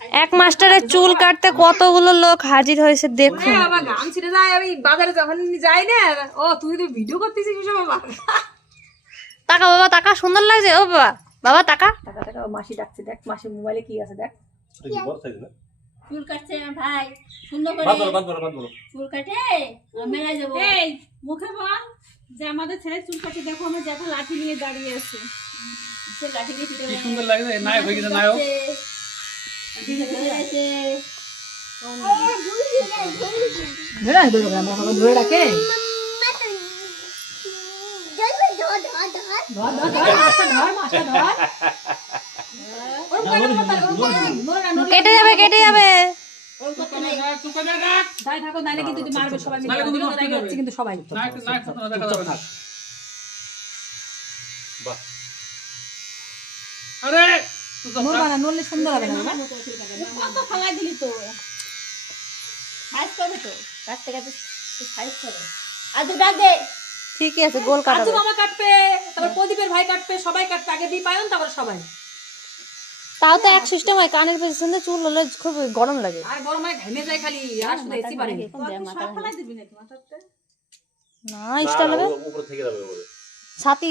এক মাস্টারের চুল কাটতে কতগুলো লোক হাজির হয়েছে দেখুন। বাবা গান ছিঁড়ে যায়, আমি বাজারে যখন যাই না, ও তুই তো ভিডিও করতেছিস বাবা। টাকা বাবা টাকা সুন্দর লাগছে ও বাবা, বাবা টাকা টাকা টাকা মাসি ডাকছে, দেখ মাসি মোবাইলে কি আছে দেখ। চুল কাটছে ভাই সুন্দর করে চুল কাটে মেলায় যাবো। এই মুখে বল যে আমাদের ছেলে চুল কাটে, দেখো আমার জ্যাঠা লাঠি নিয়ে দাঁড়িয়ে আছে, সে লাঠি দিয়ে পিটে সুন্দর লাগছে, নায়ক হয়ে গেছে নায়ক। ধরে রাখে কেটে যাবে কেটে যাবে। তাই থাকো, নাইলে কিন্তু মারবে সবাই মিলে, কিন্তু সবাই আরে নড়বা না, নড়লে সুন্দর হবে না। কত ফালাই দিলি তো, সাইজ করবে তো কাটতে কাটতে সাইজ করে। আর তুই ডাক দে। ঠিকই আছে, গোল কাটা আজু মামা কাটবে, তারপর প্রদীপের ভাই কাটবে, সবাই কাটবে, আগে দিয়ে পায়ন তারপর সবাই। তাও তো এক সিস্টেম হয়, কানের পেছনে চুল হলে খুব গরম লাগে। আর গরম হয় ঘেমে যায় খালি, আর শুধু এসি পারে। সব ফালাই দিবি না তোমার না স্টাইল হবে উপরে থেকে যাবে ছাতি